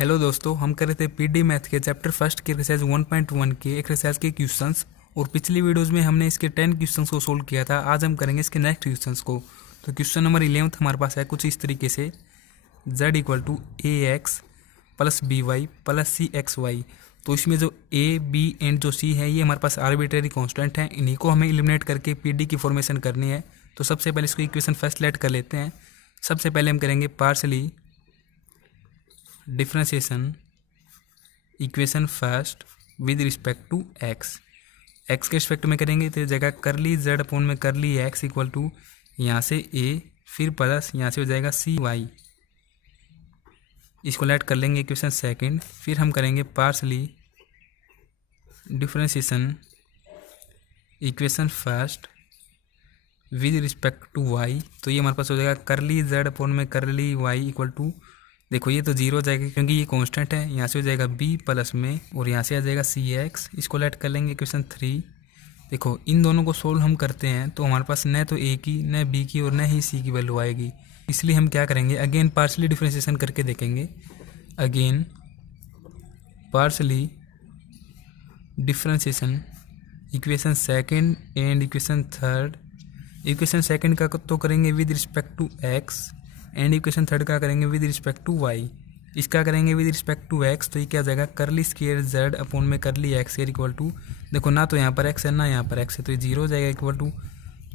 Hello दोस्तों, हम कर रहे थे पीडी मैथ के चैप्टर फर्स्ट के एक्सरसाइज 1.1 के एक्सरसाइज के क्वेश्चंस। और पिछली वीडियोस में हमने इसके 10 क्वेश्चंस को सोल्व किया था। आज हम करेंगे इसके नेक्स्ट क्वेश्चंस को। तो क्वेश्चन नंबर 11 हमारे पास है कुछ इस तरीके से, z equal to a x plus B Y plus C x Y. तो इसमें जो ए बी एंड जो सी है ये हमारे पास आर्बिट्रेरी कॉन्स्टेंट हैं, इन्हीं को हमें एलिमिनेट करके पीडी की फॉर्मेशन करनी है। तो सबसे पहले इसको इक्वेशन फर्स्ट लेट कर लेते हैं। सबसे पहले हम करेंगे partially differentiation equation first with respect to x. X के रिस्पेक्ट में करेंगे तो जगह करली जेड अपॉन में करली एक्स इक्वल टू यहाँ से ए, फिर प्लस यहाँ से हो जाएगा सी वाई। इसको लेट कर लेंगे इक्वेशन सेकंड। फिर हम करेंगे partially differentiation equation first with respect to y. तो ये हमारे पास हो जाएगा करली जेड अपॉन में करली वाई इक्वल टू, देखो ये तो जीरो हो जाएगा क्योंकि ये कांस्टेंट है। यहाँ से हो जाएगा बी प्लस में और यहाँ से आ जाएगा सी एक्स। इसको लेट कर लेंगे क्वेश्चन थ्री। देखो इन दोनों को सोल्व हम करते हैं तो हमारे पास न तो ए की न बी की और न ही सी की वैल्यू आएगी। इसलिए हम क्या करेंगे, अगेन पार्शली डिफरेंशिएशन करके देखेंगे। Again partially differentiation equation second and equation third. Equation second का तो करेंगे with respect to x and equation third का करेंगे विद रिस्पेक्ट टू वाई। इसका करेंगे विद रिस्पेक्ट टू एक्स तो ये क्या हो जाएगा करली स्क्वायर जेड अपॉन में curly x square equal to, देखो ना तो यहाँ पर एक्स है ना यहाँ पर एक्स है तो ये जीरो हो जाएगा इक्वल टू।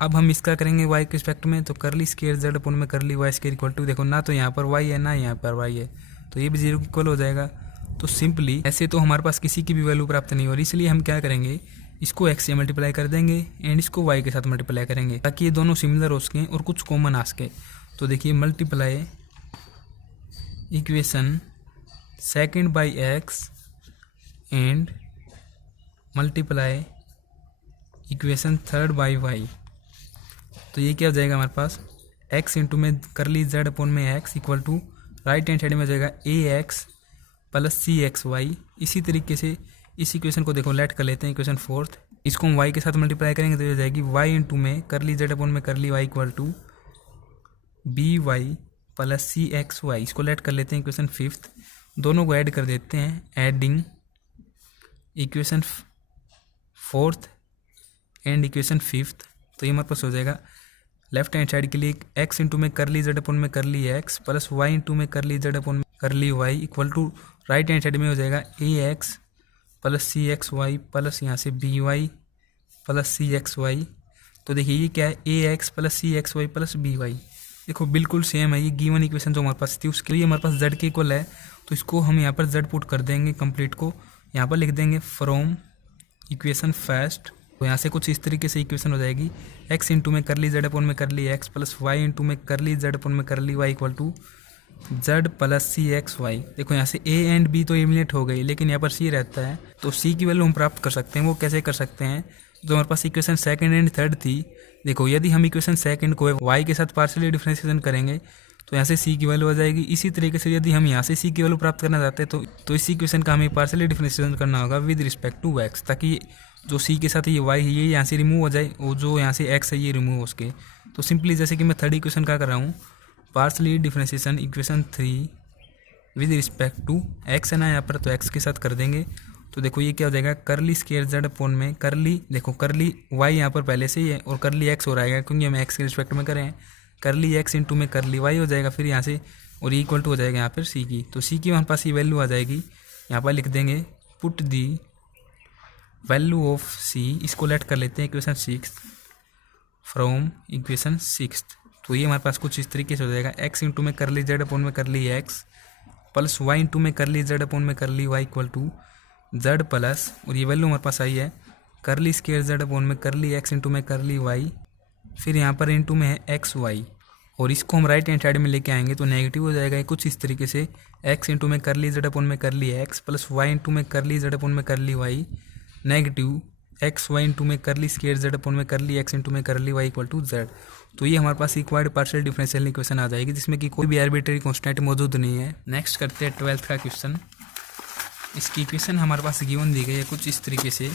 अब हम इसका करेंगे वाई के रिस्पेक्ट में तो करली स्क्वायर जेड अपॉन में curly Y square equal to, देखो ना तो यहाँ पर वाई है ना यहाँ पर वाई है तो ये भी जीरो इक्वल हो जाएगा। तो सिंपली ऐसे तो हमारे पास किसी की भी वैल्यू प्राप्त नहीं हो रही, इसलिए हम क्या करेंगे, इसको एक्स से मल्टीप्लाई कर देंगे एंड इसको वाई के साथ मल्टीप्लाई करेंगे ताकि ये दोनों सिमिलर हो सकें और कुछ कॉमन आ सके। तो देखिए multiply equation second by x and multiply equation third by y. तो ये क्या हो जाएगा हमारे पास एक्स इंटू में करली जेड अपॉन में x equal to right hand side में हो जाएगा ए एक्स प्लस सी एक्स वाई। इसी तरीके से इस इक्वेशन को देखो लेट कर लेते हैं इक्वेशन फोर्थ। इसको हम वाई के साथ मल्टीप्लाई करेंगे तो ये हो जाएगी वाई इंटू में करली जेड अपॉन में curly Y equal to b Y plus C x y. इसको लेट कर लेते हैं इक्वेशन फिफ्थ। दोनों को ऐड कर देते हैं, adding equation fourth and equation fifth. तो ये हमारे पास हो जाएगा लेफ्ट हैंड साइड के लिए एक्स इंटू में करली जेड अपॉन में curly x plus Y into में करली जेड अपॉन में curly Y equal to right hand side में हो जाएगा ए एक्स प्लस सी एक्स वाई प्लस यहाँ से बी वाई प्लस सी एक्स वाई। तो देखिए ये क्या है, A x plus C x Y plus B Y, देखो बिल्कुल सेम है। ये गिवन इक्वेशन जो हमारे पास थी उसके लिए हमारे पास जेड के इक्वल है तो इसको हम यहाँ पर जेड पुट कर देंगे कंप्लीट को। यहाँ पर लिख देंगे फ्रॉम इक्वेशन फर्स्ट। तो यहाँ से कुछ इस तरीके से इक्वेशन हो जाएगी एक्स इंटू में करली जेड अपॉन में curly x plus Y into में करली जेड अपॉन में curly Y equal to z plus C x y. देखो यहाँ से ए एंड बी तो एलिमिनेट हो गई लेकिन यहाँ पर सी रहता है तो सी की वैल्यू हम प्राप्त कर सकते हैं। वो कैसे कर सकते हैं, जो हमारे पास इक्वेशन सेकंड एंड थर्ड थी, देखो यदि हम इक्वेशन सेकंड को वाई के साथ पार्शियली डिफरेंशिएशन करेंगे तो यहाँ से सी की वैल्यू आ जाएगी। इसी तरीके से यदि हम यहाँ से सी की वैल्यू प्राप्त करना चाहते हैं तो इस इक्वेशन का हमें पार्शियली डिफरेंशिएशन करना होगा विद रिस्पेक्ट टू एक्स, ताकि जो सी के साथ ये वाई है ये यहाँ से रिमूव हो जाए और जो यहाँ से एक्स है ये रिमूव हो सके। तो सिंपली जैसे कि मैं थर्ड इक्वेशन का कर रहा हूँ, partially differentiation equation three with respect to x है ना यहाँ पर तो एक्स के साथ कर देंगे। तो देखो ये क्या हो जाएगा करली स्क्वायर जेड अपॉन में करली, देखो करली वाई यहाँ पर पहले से ही है और करली एक्स हो रहा है क्योंकि हम एक्स के रिस्पेक्ट में करें, करली एक्स इंटू में करली वाई हो जाएगा फिर यहाँ से और इक्वल टू हो जाएगा यहाँ पर सी की। तो सी की हमारे पास ये वैल्यू आ जाएगी, यहाँ पर लिख देंगे पुट दी वैल्यू ऑफ सी। इसको लेट कर लेते हैं equation six from equation six. तो ये हमारे पास कुछ इस तरीके से हो जाएगा एक्स इंटू में करली जेड अपॉन में curly x plus Y into में करली जेड अपॉन में curly Y equal to z plus, और ये वैल्यू हमारे पास आई है करली स्क्वायर जेड अपॉन में करली एक्स इंटू में करली वाई, फिर यहाँ पर इंटू में है एक्स वाई। और इसको हम राइट हैंड साइड में लेके आएंगे तो नेगेटिव हो जाएगा कुछ इस तरीके से एक्स इंटू में करली जेड अपॉन में curly x plus Y into में करली जेड अपॉन में curly y negative x y into में करली स्क्वायर जेड अपॉन में करली एक्स इंटू में curly Y equal to Z. तो ये हमारे पास इक्वायर्ड पार्शियल डिफरेंशियल इक्वेशन आ जाएगी जिसमें कि कोई भी आर्बिट्रेरी कांस्टेंट मौजूद नहीं है। नेक्स्ट करते हैं ट्वेल्थ का क्वेश्चन। इसकी इक्वेशन हमारे पास गिवन दी गई है कुछ इस तरीके से,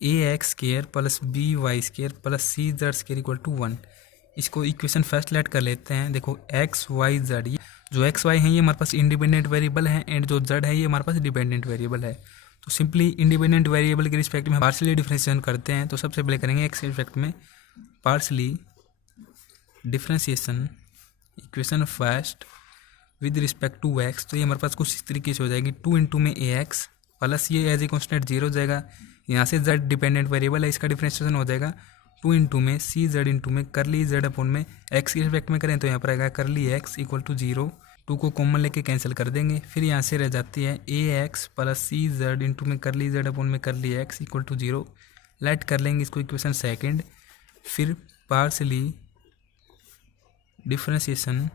A X square plus B Y square plus C Z square equal to 1। इसको इक्वेशन फर्स्ट लेट कर लेते हैं। देखो एक्स वाई जेड, ये जो एक्स वाई है ये हमारे पास इंडिपेंडेंट वेरिएबल है एंड जो जेड है ये हमारे पास डिपेंडेंट वेरिएबल है। तो सिंपली इंडिपेंडेंट वेरिएबल के रिस्पेक्ट में पार्शली डिफरेंशिएशन करते हैं। तो सबसे पहले करेंगे एक्स के रिस्पेक्ट में partially differentiation equation first with respect to x. तो ये हमारे पास कुछ इस तरीके से हो जाएगी 2 इंटू में ए एक्स प्लस ये एज ए कॉन्स्टेंट 0 हो जाएगा। यहाँ से जेड डिपेंडेंट वेरिएबल है, इसका डिफरेंशिएशन हो जाएगा 2 इंटू में सी जेड इंटू में करली जेड अपॉन में एक्स के रिस्पेक्ट में करें तो यहाँ पर आएगा करली एक्स इक्वल टू 0। 2 को कॉमन लेके कैंसिल कर देंगे। फिर यहाँ से रह जाती है A x plus C z into में करली जेड अपॉन में curly x equal to 0। Let कर लेंगे इसको इक्वेशन सेकेंड। फिर partially differentiation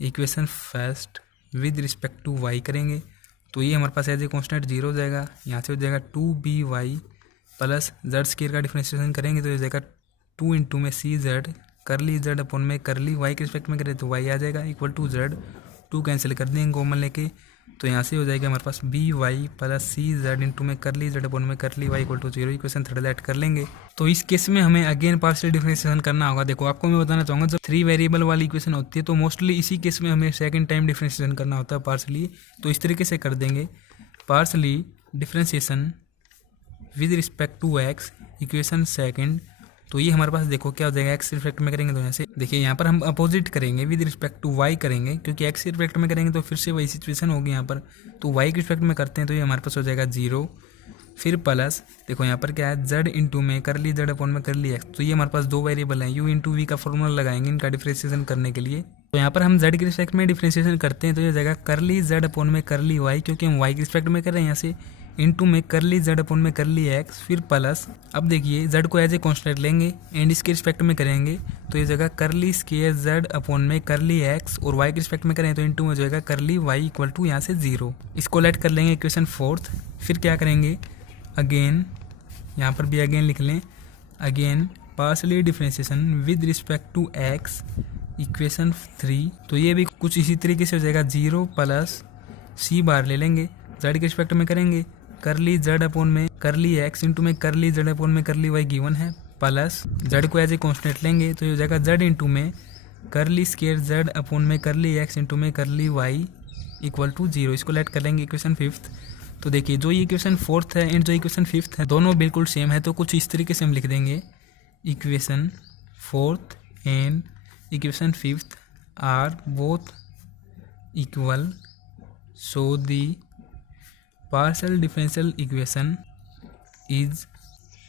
equation first with respect to y करेंगे तो ये हमारे पास एज ए कॉन्स्टेंट 0 हो जाएगा। यहाँ से हो जाएगा 2by प्लस जेड स्क्वायर का डिफरेंशिएशन करेंगे तो हो जाएगा 2 इंटू में सी जेड करली जेड अपॉन में करली वाई के रिस्पेक्ट में करें तो वाई आ जाएगा इक्वल टू जेड। 2 कैंसिल कर देंगे कॉमन लेके तो यहाँ से हो जाएगा हमारे पास by plus C z into में करली जेड अपॉन में curly Y equal to 0। Equation third add कर लेंगे। तो इस केस में हमें अगेन पार्शियल डिफरेंशिएशन करना होगा। देखो आपको मैं बताना चाहूँगा जब 3 वेरिएबल वाली इक्वेशन होती है तो मोस्टली इसी केस में हमें सेकंड टाइम डिफरेंशिएशन करना होता है पार्शियली। तो इस तरीके से कर देंगे partially differentiation with respect to x equation second. तो ये हमारे पास देखो क्या हो जाएगा एक्स रिस्पेक्ट में करेंगे तो यहाँ से देखिए यहाँ पर हम अपोजिट करेंगे विद रिस्पेक्ट टू वाई करेंगे क्योंकि एक्स रिस्पेक्ट में करेंगे तो फिर से वही सिचुएशन होगी यहाँ पर। तो वाई के रिस्पेक्ट में करते हैं तो ये हमारे पास हो जाएगा 0। फिर प्लस देखो यहाँ पर क्या है जेड इंटू में कर ली जेड अपॉन में कर ली एक्स। तो ये हमारे पास 2 वेरिएबल हैं, यू इंटू वी का फॉर्मूला लगाएंगे इनका डिफरेंशिएशन करने के लिए। तो यहाँ पर हम जेड के रिस्पेक्ट में डिफरेंशिएशन करते हैं तो ये हो जाएगा कर ली जेड अपॉन में कर ली वाई क्योंकि हम वाई के रिस्पेक्ट में कर रहे हैं यहाँ से इंटू में कर ली जेड अपॉन में कर ली एक्स। फिर प्लस अब देखिए जेड को एज ए कॉन्स्टेंट लेंगे एंड इसके रिस्पेक्ट में करेंगे तो ये जगह कर ली स्क्वायर जेड अपॉन में कर ली एक्स और वाई के रिस्पेक्ट में करें तो इंटू में हो जाएगा कर ली वाई इक्वल टू यहाँ से 0। इसको लेट कर लेंगे इक्वेशन फोर्थ। फिर क्या करेंगे अगेन यहाँ पर भी अगेन लिख लें again partially differentiation with respect to x equation 3। तो ये भी कुछ इसी तरीके से हो जाएगा 0 प्लस सी बार ले लेंगे जेड के रिस्पेक्ट में करेंगे करली जेड अपॉन में करली एक्स इंटू में करली जेड अपॉन में करली वाई गिवन है प्लस जेड को एज ए कॉन्स्टेंट लेंगे तो ये हो जाएगा जेड इंटू में करली स्क्वायर जेड अपॉन में करली एक्स इंटू में करली वाई इक्वल टू 0। इसको लेट कर लेंगे इक्वेशन फिफ्थ। तो देखिए जो ये इक्वेशन फोर्थ है एंड जो इक्वेशन फिफ्थ है दोनों बिल्कुल सेम है तो कुछ इस तरीके से हम लिख देंगे equation fourth and equation fifth are both equal so the partial differential equation is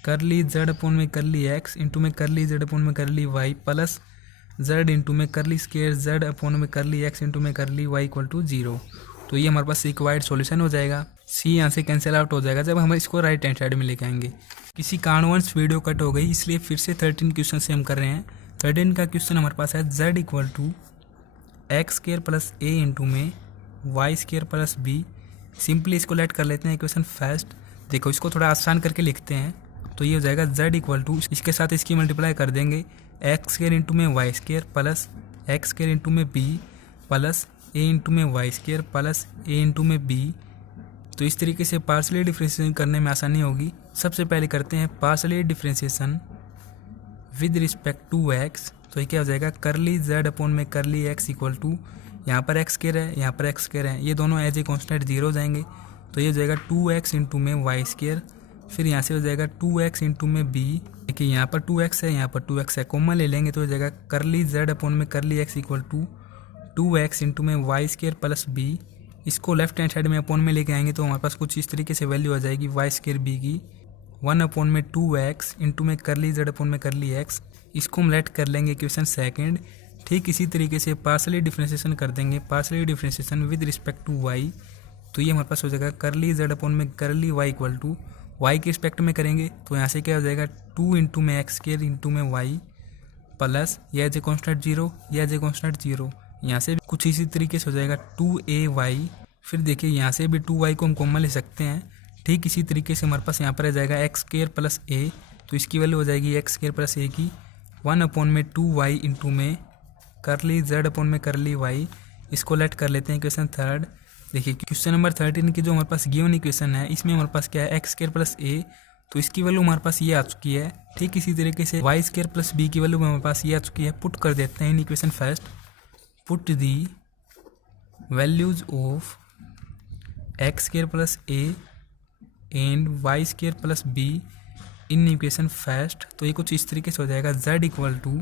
curly z upon में करली एक्स इंटू में करली जेड अपॉन में curly y plus Z into में करली स्क्वायर जेड अपॉन में curly x into में curly Y equal to 0। तो ये हमारे पास required solution हो जाएगा। सी यहाँ से कैंसिल आउट हो जाएगा जब हम इसको राइट हैंड साइड में लेके आएंगे। किसी कारणवश वीडियो कट हो गई इसलिए फिर से 13 क्वेश्चन से हम कर रहे हैं। 13 का क्वेश्चन हमारे पास है Z equal to X square plus A into में Y square plus B. Simply इसको लेट कर लेते हैं इक्वेशन फर्स्ट। देखो इसको थोड़ा आसान करके लिखते हैं तो ये हो जाएगा जेड इक्वल टू इसके साथ इसकी मल्टीप्लाई कर देंगे एक्स स्क्वायर इंटू में Y square plus x square into में बी प्लस ए इंटू में वाई स्क्वायर प्लस ए इंटू में बी। तो इस तरीके से पार्शियली डिफरेंशिएशन करने में आसानी होगी। सबसे पहले करते हैं partially differentiation with respect to x. तो ये क्या हो जाएगा करली जेड अपॉन में करली एक्स इक्वल टू यहाँ पर एक्स स्क्वायर है यहाँ पर एक्स स्क्वायर है ये दोनों एज ए कॉन्स्टेंट 0 हो जाएंगे तो ये हो जाएगा 2x इंटू में वाई स्क्वायर। फिर यहाँ से हो जाएगा 2x इंटू में बी। देखिए यहाँ पर 2x है यहाँ पर 2x है कॉमन ले लेंगे तो हो जाएगा करली जेड अपॉन में curly x equal to 2x into में वाई स्क्वायर प्लस बी। इसको लेफ्ट हैंड साइड में अपॉन में लेके आएंगे तो हमारे पास कुछ इस तरीके से वैल्यू आ जाएगी वाई स्क्वायर बी की 1 अपॉन में 2x इंटू में करली जेड अपॉन में करली एक्स। इसको हम लेट कर लेंगे इक्वेशन सेकेंड। ठीक इसी तरीके से पार्शियली डिफरेंशिएशन कर देंगे partially differentiation with respect to y. तो ये हमारे पास हो जाएगा करली जेड अपॉन में curly Y equal to Y के रिस्पेक्ट में करेंगे तो यहाँ से क्या हो जाएगा 2 इंटू में एक्स स्क्वायर इंटू में वाई प्लस ये एज ए कॉन्स्टेंट 0 ये एज ए कॉन्स्टेंट 0। यहाँ से कुछ इसी तरीके से हो जाएगा 2ay। फिर देखिए यहाँ से भी 2y को हम कॉमन ले सकते हैं। ठीक इसी तरीके से हमारे पास यहाँ पर आ जाएगा एक्स स्क्वायर प्लस ए तो इसकी वैल्यू हो जाएगी एक्स स्क्वायर प्लस ए की 1 अपॉन में 2y इंटू में करली जेड अपॉन में करली वाई। इसको लेट कर लेते हैं इक्वेशन थर्ड। देखिए क्वेश्चन नंबर 13 की जो हमारे पास गिवन इक्वेशन है इसमें हमारे पास क्या है एक्स स्क्वायर प्लस ए तो इसकी वैल्यू हमारे पास ये आ चुकी है। ठीक इसी तरीके से वाई स्केयर प्लस बी की वैल्यू हमारे पास ये आ चुकी है। पुट कर देते हैं in equation first, put the values of x square plus a and y square plus b in equation first. तो ये कुछ इस तरीके से हो जाएगा, z इक्वल टू,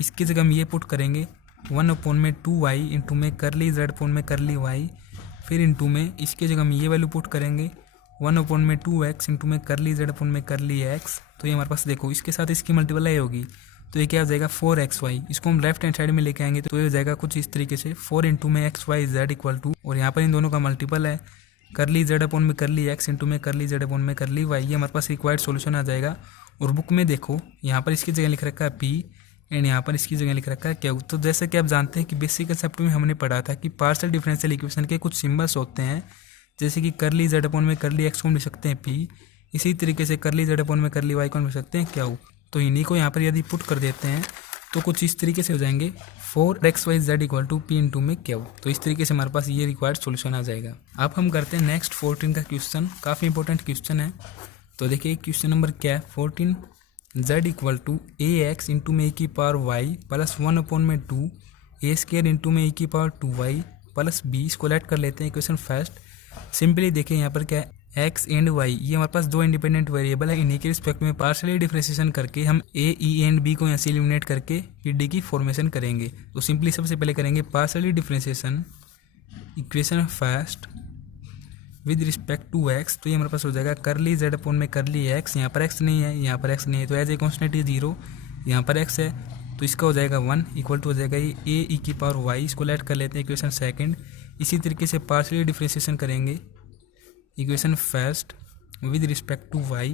इसकी जगह हम ये पुट करेंगे 1/2y इंटू में करली z अपॉन में करली y, फिर इंटू में इसके जगह हम ये वैल्यू पुट करेंगे 1/2x इंटू में करली z अपॉन में करली x। तो ये हमारे पास देखो इसके साथ इसकी मल्टीप्लाई होगी तो ये क्या हो जाएगा 4xy। इसको हम लेफ्ट हैंड साइड में लेके आएंगे तो ये हो जाएगा कुछ इस तरीके से 4 इंटू में xy z इक्वल टू, और यहाँ पर इन दोनों का मल्टीपल है करली z अपॉन में करली x इंटू में करली z अपॉन में करली y। ये हमारे पास रिक्वायर्ड सॉल्यूशन आ जाएगा। और बुक में देखो यहाँ पर इसकी जगह लिख रखा है p एंड यहाँ पर इसकी जगह लिख रखा है क्या। तो जैसे कि आप जानते हैं कि बेसिक कंसेप्ट में हमने पढ़ा था कि पार्शियल डिफरेंशियल इक्वेशन के कुछ सिंबल्स होते हैं, जैसे कि करली z अपॉन में करली x को हम लिख सकते हैं p, इसी तरीके से करली z अपॉन में करली y को हम लिख सकते हैं क्या। तो इन्हीं को यहाँ पर यदि पुट कर देते हैं तो कुछ इस तरीके से हो जाएंगे 4xyz equal to p into में क्या। तो इस तरीके से हमारे पास ये रिक्वायर्ड सॉल्यूशन आ जाएगा। अब हम करते हैं नेक्स्ट 14 का क्वेश्चन, काफ़ी इंपॉर्टेंट क्वेश्चन है। तो देखिए क्वेश्चन नंबर क्या है, 14 z equal to a x into में ए की power y plus 1/2 a square into में ए की पावर 2y प्लस बी। इसको लेट कर लेते हैं इक्वेशन फर्स्ट। सिंपली देखिए यहाँ पर क्या है, x एंड y ये हमारे पास दो इंडिपेंडेंट वेरिएबल है, इन्हीं के रिस्पेक्ट में पार्शियली डिफरेंशिएशन करके हम a e एंड b को यहाँ से एलिमिनेट करके pd की फॉर्मेशन करेंगे। तो सिंपली सबसे पहले करेंगे partially differentiation equation first with respect to x। तो ये हमारे पास हो जाएगा करली z अपॉन में करली x, यहाँ पर x नहीं है, यहाँ पर x नहीं है, तो एज ए कॉन्स्टेंट ये 0, यहाँ पर x है तो इसका हो जाएगा 1 इक्वल टू हो जाएगा ये a e की पावर y। इसको लेट कर लेते हैं इक्वेशन सेकंड। इसी तरीके से पार्शियली डिफरेंशिएशन करेंगे equation first with respect to y।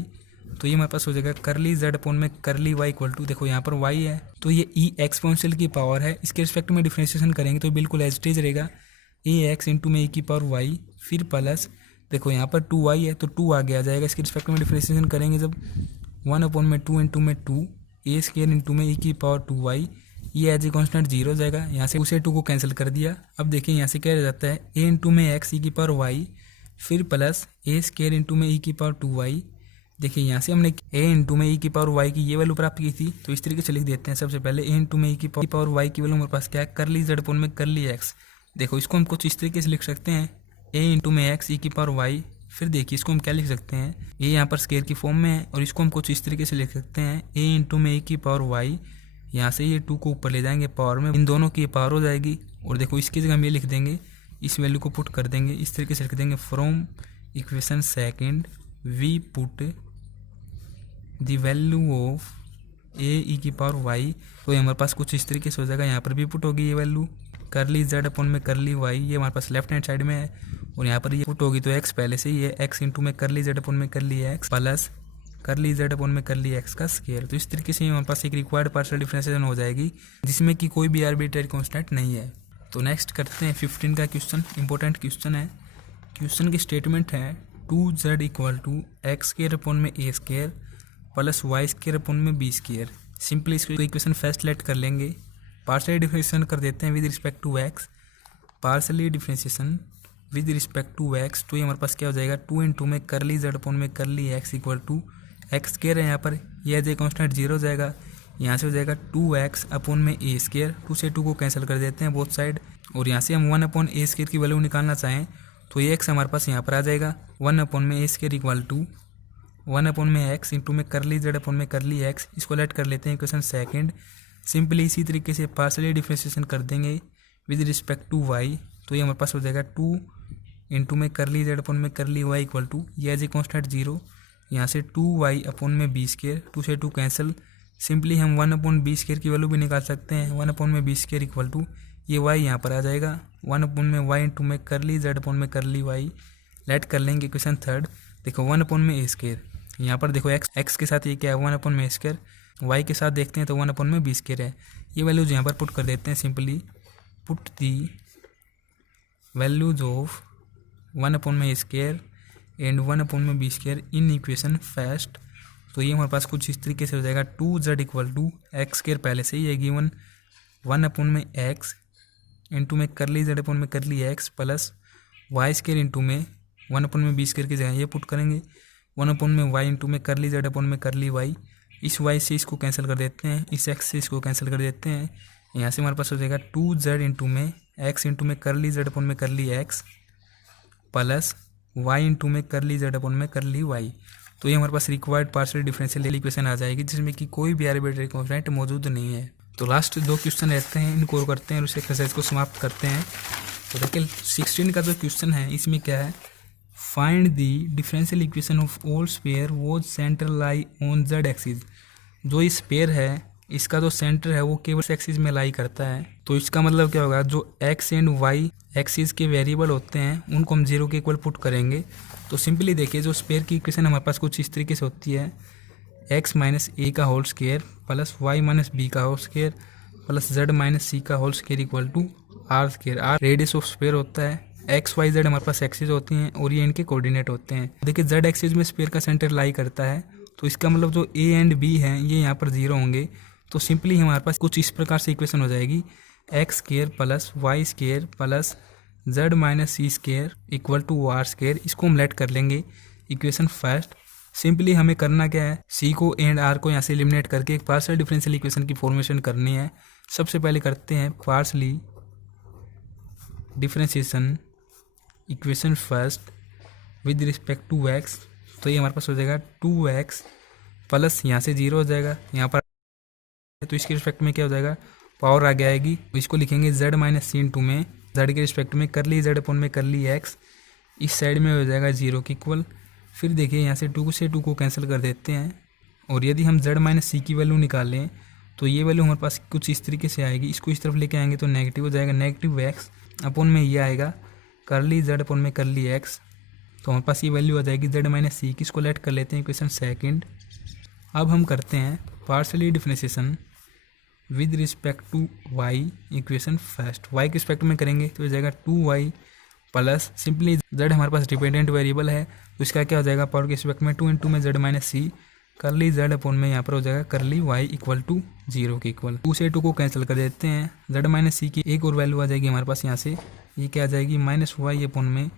तो ये हमारे पास हो जाएगा करली z अपॉन में करली y इक्वल टू, देखो यहाँ पर y है तो ये e एक्सपोनेंशियल की पावर है, इसके रिस्पेक्ट में डिफरेंशिएशन करेंगे तो बिल्कुल एज इट इज रहेगा ax इंटू में e की पावर y, फिर प्लस देखो यहाँ पर 2y है तो 2 आगे आ जाएगा, इसके रिस्पेक्ट में डिफरेंशिएशन करेंगे जब 1/2 इंटू में 2 ए स्केयर इंटू में e की पावर 2y। ये एज ए कॉन्स्टेंट 0 हो जाएगा, यहाँ से उसे 2 को कैंसिल कर दिया। अब देखिए यहाँ से क्या रह जाता है a इंटू में x e की पावर y, फिर प्लस ए स्केयर इंटू में e की पावर 2y। देखिए यहाँ से हमने a इंटू में e की पावर y की ये वैल्यू प्राप्त की थी, तो इस तरीके से लिख देते हैं। सबसे पहले a इंटू में e की पावर y की वैल्यू हमारे पास क्या है, करली z अपॉन में करली x। देखो इसको हम कुछ इस तरीके से लिख सकते हैं a इंटू में x e की पावर y। फिर देखिए इसको हम क्या लिख सकते हैं, a यहाँ पर स्केयर की फॉर्म में है और इसको हम कुछ इस तरीके से लिख सकते हैं a इंटू में e की पावर y। यहाँ से ये 2 को ऊपर ले जाएंगे पावर में, इन दोनों की पावर हो जाएगी। और देखो इसकी जगह हम ये लिख देंगे, इस वैल्यू को पुट कर देंगे, इस तरीके से लिख देंगे from equation second we put the value of A E की पावर वाई। तो ये हमारे पास कुछ इस तरीके से हो जाएगा, यहाँ पर भी पुट होगी ये वैल्यू करली z अपॉन में करली वाई, ये हमारे पास लेफ्ट हैंड साइड में है, और यहाँ पर ये पुट होगी तो x पहले से ही है, x इंटू में करली z अपॉन में करली x प्लस करली z अपॉन में करली x का स्केयर। तो इस तरीके से हमारे पास एक रिक्वायर्ड पार्शियल डिफरेंशिएशन हो जाएगी जिसमें कि कोई भी आर्बिट्रेरी कांस्टेंट नहीं है। तो नेक्स्ट करते हैं 15 का क्वेश्चन, इंपॉर्टेंट क्वेश्चन है। क्वेश्चन की स्टेटमेंट है 2z equal to x square upon में ए square plus Y square upon में बी स्केयर। सिंपली इसको इक्वेशन फर्स्ट लेट कर लेंगे, पार्शियली डिफरेंशिएशन कर देते हैं with respect to X, partially differentiation with respect to x. तो ये हमारे पास क्या हो जाएगा 2 इंटू में करली z अपॉन में curly x equal to x square है यहाँ पर, ये एज ए कॉन्स्टेंट 0 हो जाएगा, यहाँ से हो जाएगा 2x अपॉन में ए स्केयर, 2 से 2 को कैंसिल कर देते हैं बोथ साइड, और यहाँ से हम 1 अपॉन ए स्केयर की वैल्यू निकालना चाहें तो ये x हमारे पास यहाँ पर आ जाएगा 1 अपॉन में ए स्केयर इक्वल टू 1 अपॉन में x इंटू में करली z अपॉन में करली x। इसको लेट कर लेते हैं इक्वेशन सेकंड। सिंपली इसी तरीके से पार्शियली डिफरेंशिएशन कर देंगे विद रिस्पेक्ट टू y। तो ये हमारे पास हो जाएगा 2 इंटू में करली z अपॉन में करली y इक्वल टू, ये एज ए कॉन्स्टेंट 0, यहाँ से 2y अपॉन में बी स्केयर, 2 से 2 कैंसिल। सिंपली हम 1 अपॉन बी स्केयर की वैल्यू भी निकाल सकते हैं, 1 अपॉन में बी स्केयर इक्वल टू ये y यहाँ पर आ जाएगा 1 अपॉन में y इंटू में करली z अपॉन में करली y। लेट कर लेंगे इक्वेशन थर्ड। देखो 1 अपॉन में ए स्केयर, यहाँ पर देखो x के साथ ये क्या है 1 अपॉन में ए स्केयर, y के साथ देखते हैं तो 1 अपॉन में बी स्केयर है। ये वैल्यूज यहाँ पर पुट कर देते हैं, simply put the values of 1 upon में ए स्केयर एंड 1 अपॉन में B square in equation first. तो ये हमारे पास कुछ इस तरीके से हो जाएगा 2z equal to x square पहले से ही है गिवन 1 अपॉन में x इंटू में करली z अपॉन में curly x plus Y square into में 1 अपॉन में बी स्केयर की जगह ये पुट करेंगे, 1/y इंटू में करली z अपॉन में करली y, इस y से इसको कैंसिल कर देते हैं, इस x से इसको कैंसिल कर देते हैं। यहाँ से हमारे पास हो जाएगा 2z इंटू में x इंटू में करली z अपॉन में curly x plus y into में करली z अपॉन में करली y। तो ये हमारे पास रिक्वायर्ड पार्शियल डिफरेंशियल इक्वेशन आ जाएगी जिसमें कि कोई भी आर्बिट्रेरी कांस्टेंट मौजूद नहीं है। तो लास्ट 2 क्वेश्चन रहते हैं, इनको करते हैं और उस एक्सरसाइज को समाप्त करते हैं। तो देखिए 16 का जो क्वेश्चन है इसमें क्या है, find the differential equation of all sphere whose centre lie on z axis. जो इस स्फीयर है इसका जो सेंटर है वो केवल एक्सिस में लाई करता है। तो इसका मतलब क्या होगा, जो x एंड y एक्सिस के वेरिएबल होते हैं उनको हम 0 के इक्वल पुट करेंगे। तो सिंपली देखिए जो स्फीयर की इक्वेशन हमारे पास कुछ इस तरीके से होती है, x माइनस ए का whole square plus y minus B का whole square plus z minus C का whole square equal to are square. R radius of sphere होता है, एक्स वाई जेड हमारे पास एक्सिस होती हैं और ये इनके कोऑर्डिनेट होते हैं। देखिए जेड एक्सिस में स्फीयर का सेंटर लाई करता है, तो इसका मतलब जो ए एंड बी हैं ये यहाँ पर 0 होंगे। तो सिंपली हमारे पास कुछ इस प्रकार से इक्वेशन हो जाएगी, x square plus y square plus z minus c square equal to are square. इसको हम लेट कर लेंगे इक्वेशन फर्स्ट। सिंपली हमें करना क्या है, सी को एंड आर को यहाँ से एलिमिनेट करके एक पार्शियल डिफरेंशियल इक्वेशन की फॉर्मेशन करनी है। सबसे पहले करते हैं partially differentiation equation first with respect to x. तो ये हमारे पास हो जाएगा 2x प्लस यहाँ से 0 हो जाएगा, यहाँ पर तो इसके रिस्पेक्ट में क्या हो जाएगा, पावर आगे आएगी। इसको लिखेंगे z माइनस सी इंटू में z के रिस्पेक्ट में करली z अपॉन में करली x, इस साइड में हो जाएगा 0 के इक्वल। फिर देखिए यहाँ से 2 से 2 को कैंसिल कर देते हैं और यदि हम z माइनस सी की वैल्यू निकालें तो ये वैल्यू हमारे पास कुछ इस तरीके से आएगी। इसको इस तरफ लेके आएंगे तो नेगेटिव हो जाएगा, नेगेटिव x अपॉन में ये आएगा करली z अपॉन में करली x। तो हमारे पास ये वैल्यू आ जाएगी z माइनस सी की। इसको लेट कर लेते हैं इक्वेशन सेकंड। अब हम करते हैं partially differentiation with respect to y equation first. y के रिस्पेक्ट में करेंगे तो हो जाएगा 2y प्लस सिंपली z हमारे पास डिपेंडेंट वेरिएबल है तो इसका क्या हो जाएगा, पावर के रिस्पेक्ट में 2 इंटू में z माइनस सी करली z अपॉन में यहाँ पर हो जाएगा करली y इक्वल टू 0 के इक्वल। 2 से 2 को कैंसिल कर देते हैं, z माइनस सी की एक और वैल्यू आ जाएगी हमारे पास यहाँ से, ये क्या आ जाएगी माइनस y अपॉन में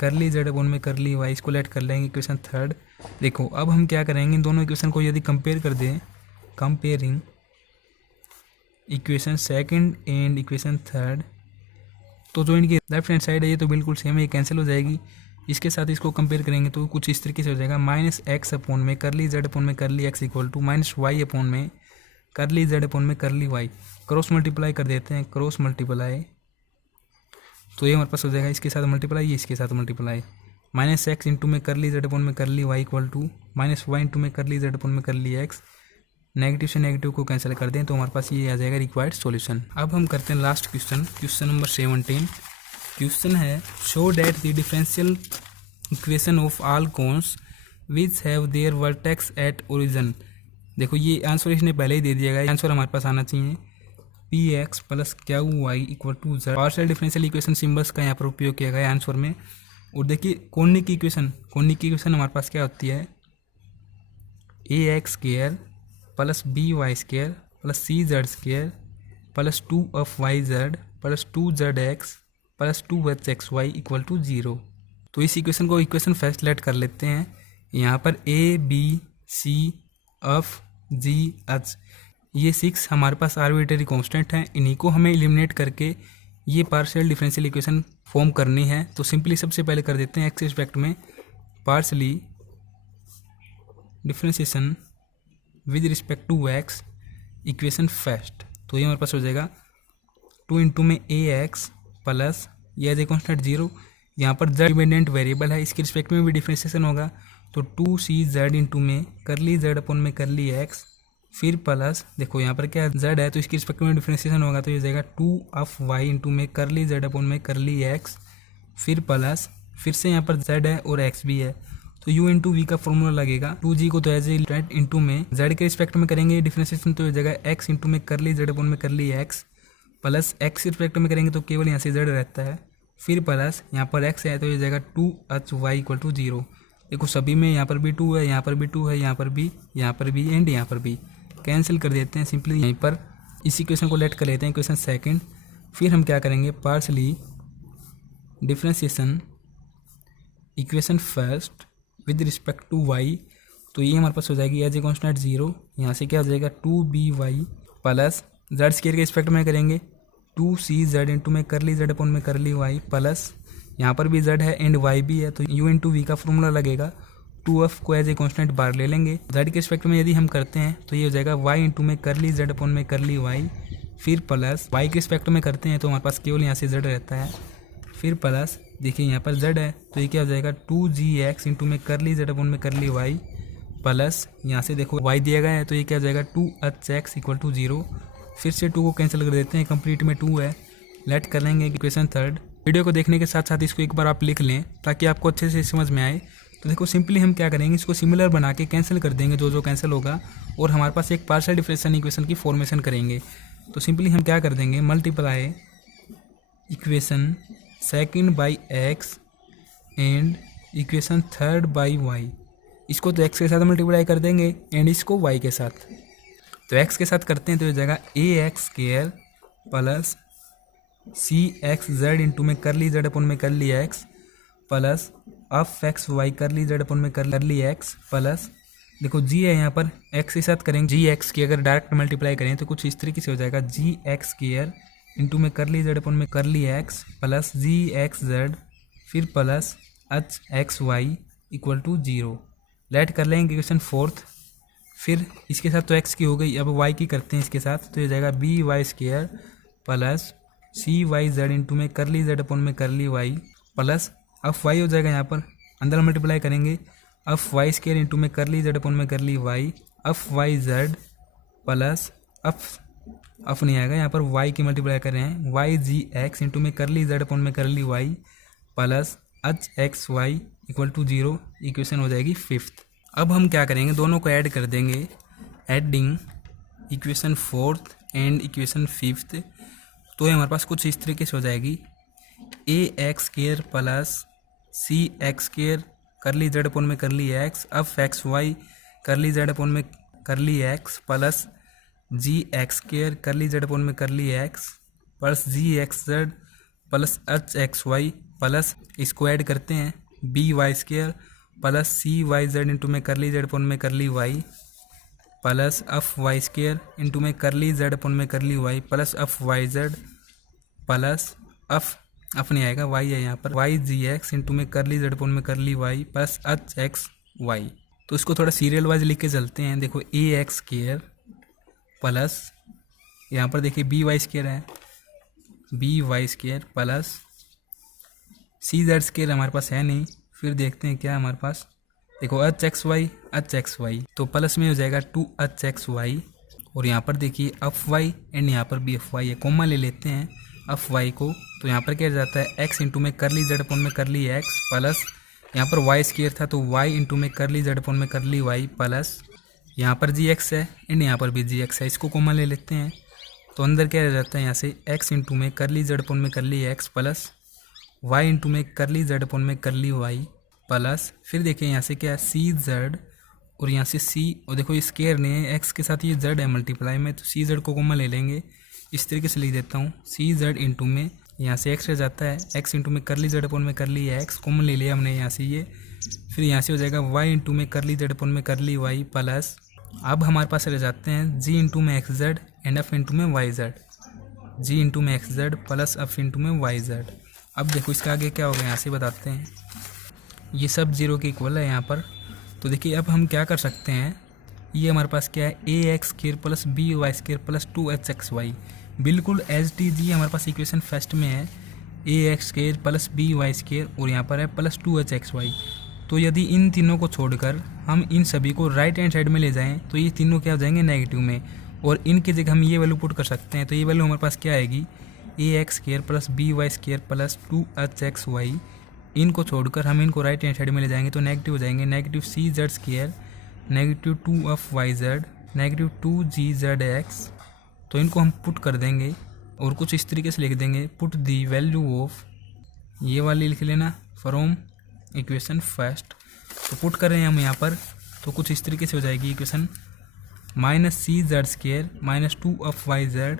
करली z अपॉन में करली y। इसको लेट कर लेंगे इक्वेशन थर्ड। देखो अब हम क्या करेंगे, इन दोनों इक्वेशन को यदि कंपेयर कर दें, comparing equation second and equation third, तो जो इनकी लेफ्ट हैंड साइड है ये तो बिल्कुल सेम है, ये कैंसिल हो जाएगी। इसके साथ इसको कंपेयर करेंगे तो कुछ इस तरीके से हो जाएगा, माइनस एक्स अपॉन में करली z अपॉन में curly x equal to minus y upon में करली z अपॉन में करली y। क्रॉस मल्टीप्लाई कर देते हैं, क्रॉस मल्टीप्लाई तो ये हमारे पास हो जाएगा इसके साथ मल्टीप्लाई, ये इसके साथ मल्टीप्लाई, माइनस एक्स इंटू में करली z अपॉन में curly y equal to minus y into में करली z अपॉन में करली x। नेगेटिव से नेगेटिव को कैंसिल कर दें तो हमारे पास ये आ जाएगा रिक्वायर्ड सॉल्यूशन। अब हम करते हैं last question, question number 17। Question है show that the differential equation of all cones which have their vertex at origin. देखो ये आंसर इसने पहले ही दे दिया गया, आंसर हमारे पास आना चाहिए px plus q y equal to z। Partial differential equation symbols का यहाँ पर उपयोग किया गया है आंसर में। और देखिए कोनिक की इक्वेशन हमारे पास क्या होती है, ax square plus B Y square plus C Z square plus 2f(y)z plus 2z(x) plus 2h(x)y equal to 0। तो इस इक्वेशन को इक्वेशन फर्स्ट लेट कर लेते हैं। यहाँ पर a b c f g h ये 6 हमारे पास आर्बिट्रेरी कांस्टेंट हैं, इन्हीं को हमें एलिमिनेट करके ये पार्शियल डिफरेंशियल इक्वेशन फॉर्म करनी है। तो सिंपली सबसे पहले कर देते हैं एक्स रिस्पेक्ट में partially differentiation with respect to x equation first. तो ये हमारे पास हो जाएगा 2 इंटू में ए एक्स प्लस ये एज ए कॉन्स्टेंट 0, यहाँ पर z डिपेंडेंट वेरिएबल है, इसके रिस्पेक्ट में भी डिफरेंशिएशन होगा तो 2cz इंटू में करली z अपॉन में करली x, फिर प्लस देखो यहाँ पर क्या z है तो इसके रिस्पेक्ट में डिफरेंशिएशन होगा तो ये जाएगा 2f(y) इंटू में करली z अपॉन में करली x, फिर प्लस फिर से यहाँ पर z है और x भी है तो u इंटू वी का फॉर्मूला लगेगा 2g को तो एज ए इंटू में z के रिस्पेक्ट में करेंगे डिफरेंशिएशन तो हो जाएगा x इंटू में करली z अपॉन में करली x प्लस x के रिस्पेक्ट में करेंगे तो केवल यहाँ से z रहता है, फिर प्लस यहाँ पर x है तो ये जाएगा 2hy इक्वल टू 0। देखो सभी में यहाँ पर भी 2 है, यहाँ पर भी 2 है, यहाँ पर भी एंड यहाँ पर भी कैंसिल कर देते हैं। सिंपली यहीं पर इस इक्वेशन को लेट कर लेते हैं इक्वेशन सेकंड। फिर हम क्या करेंगे partially differentiation equation first with respect to y, तो ये हमारे पास हो जाएगी एज ए कॉन्स्टेंट 0। यहाँ से क्या हो जाएगा 2by प्लस जेड स्केयर के रिस्पेक्ट में करेंगे 2cz इंटू में करली जेड अपॉन में करली वाई प्लस यहाँ पर भी z है एंड y भी है, तो u इंटू वी का फॉर्मूला लगेगा। 2f को एज ए कॉन्स्टेंट बाहर ले लेंगे। z के रिस्पेक्ट में यदि हम करते हैं तो ये हो जाएगा y इंटू में करली जेड अपॉन में करली वाई, फिर प्लस y के रिस्पेक्ट में करते हैं तो हमारे पास केवल यहाँ से z रहता है, फिर प्लस देखिए यहाँ पर z है तो ये क्या हो जाएगा 2gx इंटू में करली जेड अपॉन में करली वाई प्लस यहाँ से देखो y दिया गया है तो ये क्या हो जाएगा 2hx इक्वल टू 0। फिर से 2 को कैंसिल कर देते हैं, कंप्लीट में 2 है। लेट कर लेंगे इक्वेशन थर्ड। वीडियो को देखने के साथ साथ इसको एक बार आप लिख लें ताकि आपको अच्छे से समझ में आए। तो देखो सिंपली हम क्या करेंगे, इसको सिमिलर बना के कैंसिल कर देंगे जो कैंसिल होगा, और हमारे पास एक पार्शियल डिफरेंशियल इक्वेशन की फॉर्मेशन करेंगे। तो सिंपली हम क्या कर देंगे, multiply equation second by x and equation third by y. इसको तो एक्स के साथ मल्टीप्लाई कर देंगे एंड इसको वाई के साथ। तो एक्स के साथ करते हैं तो ये जाएगा ए एक्स स्क्वायर प्लस सी एक्स जेड इंटू में करली जेड अपन में curly x plus F X Y curly Z upon में करली एक्स प्लस देखो जी है यहाँ पर एक्स के साथ करेंगे जी एक्स की अगर डायरेक्ट मल्टीप्लाई करें तो कुछ इस तरीके से हो जाएगा जी एक्स स्क्वायर इंटू में करली जेड अपन में करली एक्स प्लस जी एक्स जेड फिर plus H x y equal to 0। Let कर लेंगे इक्वेशन फोर्थ। फिर इसके साथ तो x की हो गई, अब y की करते हैं इसके साथ तो ये जाएगा B Y square plus C Y Z into में करली जेड अपन में curly y plus F Y हो जाएगा यहाँ पर अंदर मल्टीप्लाई करेंगे एफ वाई स्क्वायर इंटू में करली जेड अपन में curly y f y Z plus f नहीं आएगा यहाँ पर y की मल्टीप्लाई कर रहे हैं वाई जी एक्स इंटू में करली जेड अपन में curly y plus H x y equal to 0। Equation हो जाएगी फिफ्थ। अब हम क्या करेंगे, दोनों को ऐड कर देंगे, adding equation fourth and equation fifth. तो हमारे पास कुछ इस तरीके से हो जाएगी A X square plus C X square curly Z upon में curly X F X Y curly Z upon में करली एक्स प्लस जी X square curly Z upon में करली एक्स प्लस जी x Z plus H x Y plus इसको add करते हैं B Y square plus C Y Z into में curly Z upon में curly y plus F y square into में curly Z upon में curly y plus F y Z plus f नहीं आएगा Y है यहाँ पर वाई जी X into में करली जेड अपन में curly y plus H x Y. तो इसको थोड़ा सीरियल वाइज लिख के चलते हैं। देखो ए एक्स स्क्वायर प्लस यहाँ पर देखिए बी वाई स्क्वायर है बी वाई स्क्वायर प्लस सी जेड स्क्वायर हमारे पास है नहीं, फिर देखते हैं क्या हमारे पास। देखो एच एक्स वाई तो प्लस में हो जाएगा 2hxy और यहाँ पर देखिए एफ वाई एंड यहाँ पर भी एफ वाई है, कॉमा ले लेते हैं एफ वाई को। तो यहाँ पर क्या जाता है x इंटू में करली जेड अपन में करली एक्स प्लस यहाँ पर वाई स्क्वायर था तो y इंटू में करली जेड अपन में करली वाई प्लस यहाँ पर जी एक्स है एंड यहाँ पर भी जी एक्स है, इसको कॉमा ले लेते हैं। तो अंदर क्या रह जाता है यहाँ से x इंटू में करली जेड अपन में curly x plus y into में करली जेड अपन में करली वाई प्लस फिर देखिए यहाँ से क्या है सी जेड और यहाँ से सी और देखो स्क्वायर नहीं है एक्स के साथ ये जेड है मल्टीप्लाई में, तो सी जेड को कॉमन ले लेंगे। इस तरीके से लिख देता हूँ सी जेड इंटू में यहाँ से एक्स रह जाता है एक्स इंटू में करली जेड अपन में करली एक्स कॉमन ले लिया हमने यहाँ से ये, फिर यहाँ से हो जाएगा वाई इंटू में करली जेड अपन में करली वाई प्लस अब हमारे पास रह जाते हैं जी इंटू में x Z and F into में वाई जेड जी इंटू में x Z plus F into में वाई जेड। अब देखो इसका आगे क्या होगा यहाँ से बताते हैं, ये सब 0 के इक्वल है यहाँ पर। तो देखिए अब हम क्या कर सकते हैं, ये हमारे पास क्या है A X square plus B Y square plus 2hxy बिल्कुल एज टी जी हमारे पास इक्वेशन फर्स्ट में है A X square plus B Y square और यहाँ पर है प्लस 2hxy। तो यदि इन तीनों को छोड़कर हम इन सभी को राइट हैंड साइड में ले जाएँ तो ये तीनों क्या हो जाएंगे नेगेटिव में, और इनकी जगह हम ये वैल्यू पुट कर सकते हैं। तो ये वैल्यू हमारे पास क्या आएगी A X square plus B Y square plus 2hxy। इनको छोड़कर हम इनको राइट हैंड साइड में ले जाएंगे तो नेगेटिव हो जाएंगे, negative C Z square negative 2f(y)z negative 2g(z)x। तो इनको हम पुट कर देंगे और कुछ इस तरीके से लिख देंगे पुट दी वैल्यू ऑफ ये वाली लिख लेना फ्रॉम इक्वेशन फर्स्ट। तो पुट कर रहे हैं हम यहाँ पर तो कुछ इस तरीके से हो जाएगी equation minus C Z square minus 2f(y)z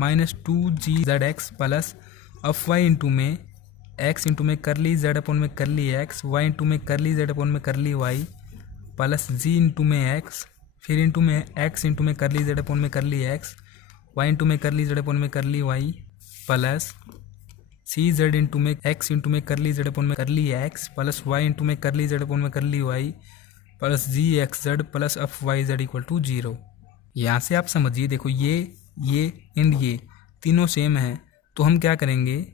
minus 2g(z)x plus F Y into में एक्स इंटू में करली जेड अपन में करली एक्स, वाई इंटू में करली जेड अपन में करली वाई, प्लस जी इंटू में एक्स, फिर इंटू में X into में curly Z upon में करली एक्स, वाई इंटू में करली जेड अपन में करली वाई, प्लस सी जेड इंटू में एक्स इंटू में करली जेड अपन में curly x, plus Y into में करली जेड अपन में curly y, plus ji x Z plus F y z equal to 0। यहाँ से आप समझिए, देखो ये एंड ये तीनों सेम है, तो हम क्या करेंगे,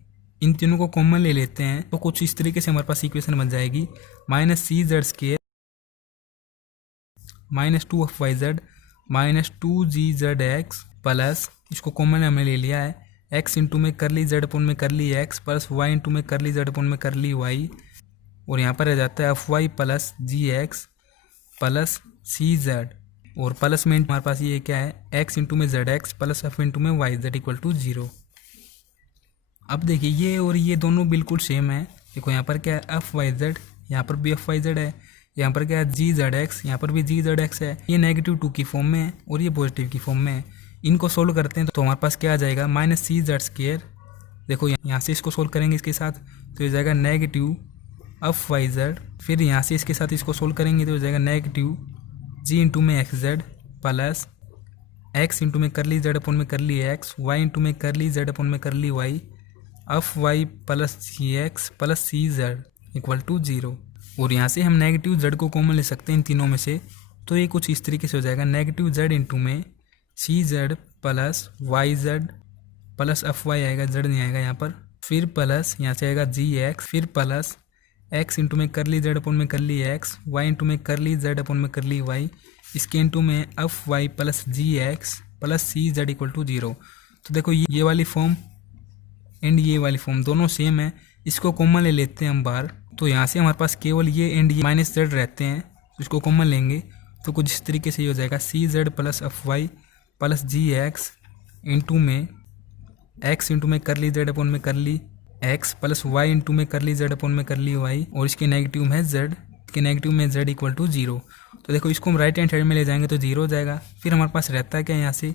इन तीनों को कॉमन ले लेते हैं, तो कुछ इस तरीके से हमारे पास इक्वेशन बन जाएगी, minus C Z square minus 2FYZ minus 2GZX plus, इसको कॉमन हमने ले लिया है, एक्स इंटू में करली जेड अपन में curly x plus Y into में करली जेड अपन में करली वाई, और यहाँ पर रह जाता है एफ वाई प्लस जी एक्स प्लस सी जेड, और प्लस में हमारे पास ये क्या है, एक्स इंटू में Z x plus F into में वाई जेड इक्वल टू 0। अब देखिए ये और ये दोनों बिल्कुल सेम है। देखो यहाँ पर क्या है, एफ वाई जेड, यहाँ पर भी एफ वाई जेड है, यहाँ पर क्या है जी जेड एक्स, यहाँ पर भी जी जेड एक्स है। ये -2 की फॉर्म में है और ये पॉजिटिव की फॉर्म में है। इनको सोल्व करते हैं तो हमारे पास क्या आ जाएगा, माइनस सी जेड स्क्वायर। देखो यहाँ से इसको सोल्व करेंगे इसके साथ तो हो जाएगा नेगेटिव एफ वाई जेड, फिर यहाँ से इसके साथ इसको सोल्व करेंगे तो हो जाएगा नेगेटिव जी इंटू में x Z plus X into में करली जेड अपन में करली एक्स, वाई इंटू में करली जेड अपन में curly y, f Y plus ji x plus C z equal to 0। और यहाँ से हम नेगेटिव जेड को कॉमन ले सकते हैं इन तीनों में से, तो ये कुछ इस तरीके से हो जाएगा, नेगेटिव जेड इंटू में C Z plus Y Z plus F Y आएगा, जेड नहीं आएगा यहाँ पर, फिर प्लस यहाँ से आएगा जी एक्स, फिर प्लस एक्स इंटू में करली जेड अपन में करली एक्स, वाई इंटू में करली जेड अपन में करली वाई, इसके इंटू में f Y plus ji x plus C z equal to 0। तो देखो ये वाली फॉर्म एंड ये वाली फॉर्म दोनों सेम है, इसको कॉमन ले लेते हैं हम बाहर, तो यहाँ से हमारे पास केवल ये एंड ये माइनस जेड रहते हैं, इसको कॉमन लेंगे तो कुछ इस तरीके से ये हो जाएगा, C Z plus F Y plus जी एक्स इंटू में एक्स इंटू में करली जेड अपन में curly x plus Y into में करली जेड अपन में करली वाई, और इसके नेगेटिव में जेड, इसके नेगेटिव में जेड इक्वल टू 0। तो देखो इसको हम राइट हैंड साइड में ले जाएंगे तो 0 हो जाएगा। फिर हमारे पास रहता है क्या, यहाँ से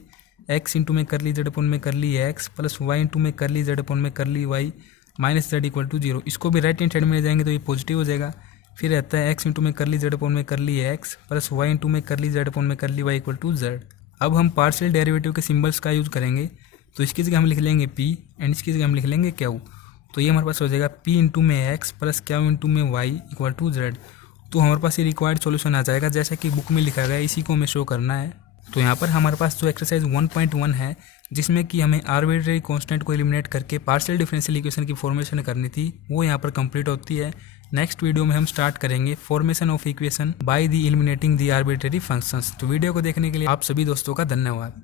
एक्स इंटू में करली जेड अपन में curly x plus Y into में करली जेड अपन में curly y minus z equal to 0। इसको भी राइट हैंड साइड में ले जाएंगे तो ये पॉजिटिव हो जाएगा। फिर रहता है एक्स इंटू में करली जेड अपन में curly x plus Y into में करली जेड अपन में curly Y equal to z. अब हम पार्शियल डेरिवेटिव के सिंबल्स का यूज करेंगे, तो इसकी जगह हम लिख लेंगे पी एंड इसकी जगह हम लिख लेंगे क्यू। तो ये हमारे पास हो जाएगा पी इंटू में एक्स प्लस क्यू इंटू में वाई इक्वल टू जेड। तो हमारे पास ये रिक्वायर्ड सॉल्यूशन आ जाएगा जैसा कि बुक में लिखा गया है, इसी को हमें शो करना है। तो यहाँ पर हमारे पास जो एक्सरसाइज 1.1 है, जिसमें कि हमें आर्बिट्रेरी कांस्टेंट को एलिमिनेट करके पार्शियल डिफरेंशियल इक्वेशन की फॉर्मेशन करनी थी, वो यहाँ पर कंप्लीट होती है। नेक्स्ट वीडियो में हम स्टार्ट करेंगे formation of equation by the eliminating the arbitrary functions. तो वीडियो को देखने के लिए आप सभी दोस्तों का धन्यवाद।